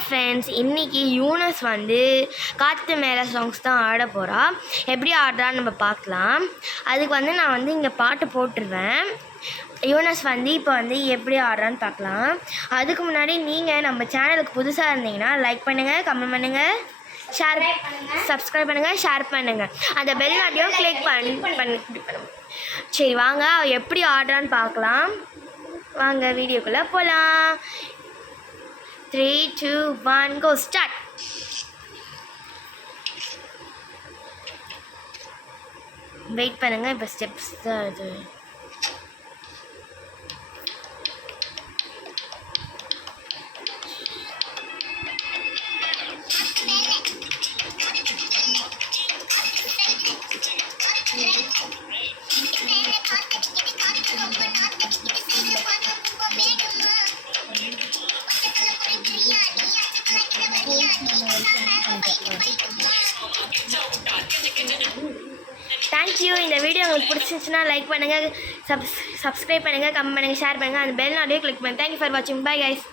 Hi friends, இன்றைக்கி யூனஸ் வந்து காற்று மேலே சாங்ஸ் தான் ஆட போகிறா. எப்படி ஆடுறான்னு நம்ம பார்க்கலாம். அதுக்கு வந்து நான் வந்து இங்கே பாட்டு போட்டுருவேன். யூனஸ் வந்து இப்போ வந்து எப்படி ஆடுறான்னு பார்க்கலாம். அதுக்கு முன்னாடி நீங்கள் நம்ம சேனலுக்கு புதுசாக இருந்தீங்கன்னா லைக் பண்ணுங்கள், கமெண்ட் பண்ணுங்கள், சப்ஸ்கிரைப் பண்ணுங்கள், ஷேர் பண்ணுங்கள். அந்த பெல் ஆடியோ கிளிக் பண்ணி சரி வாங்க எப்படி ஆடுறான்னு பார்க்கலாம். வாங்க வீடியோக்குள்ளே போகலாம். 3, 2, 1 go start. வெயிட் பண்ணுங்க, இப்போ ஸ்டெப்ஸ் தான் இது. தேங்க்யூ. இந்த வீடியோ உங்களுக்கு பிடிச்சிருந்துச்சுன்னா லைக் பண்ணுங்கள், சப்ஸ்கிரைப் பண்ணுங்கள், கமெண்ட் பண்ணுங்கள், ஷேர் பண்ணுங்கள், அந்த பெல் ஆடியோ கிளிக் பண்ணுங்கள். தேங்க்யூ ஃபார் வாட்சிங். Bye guys.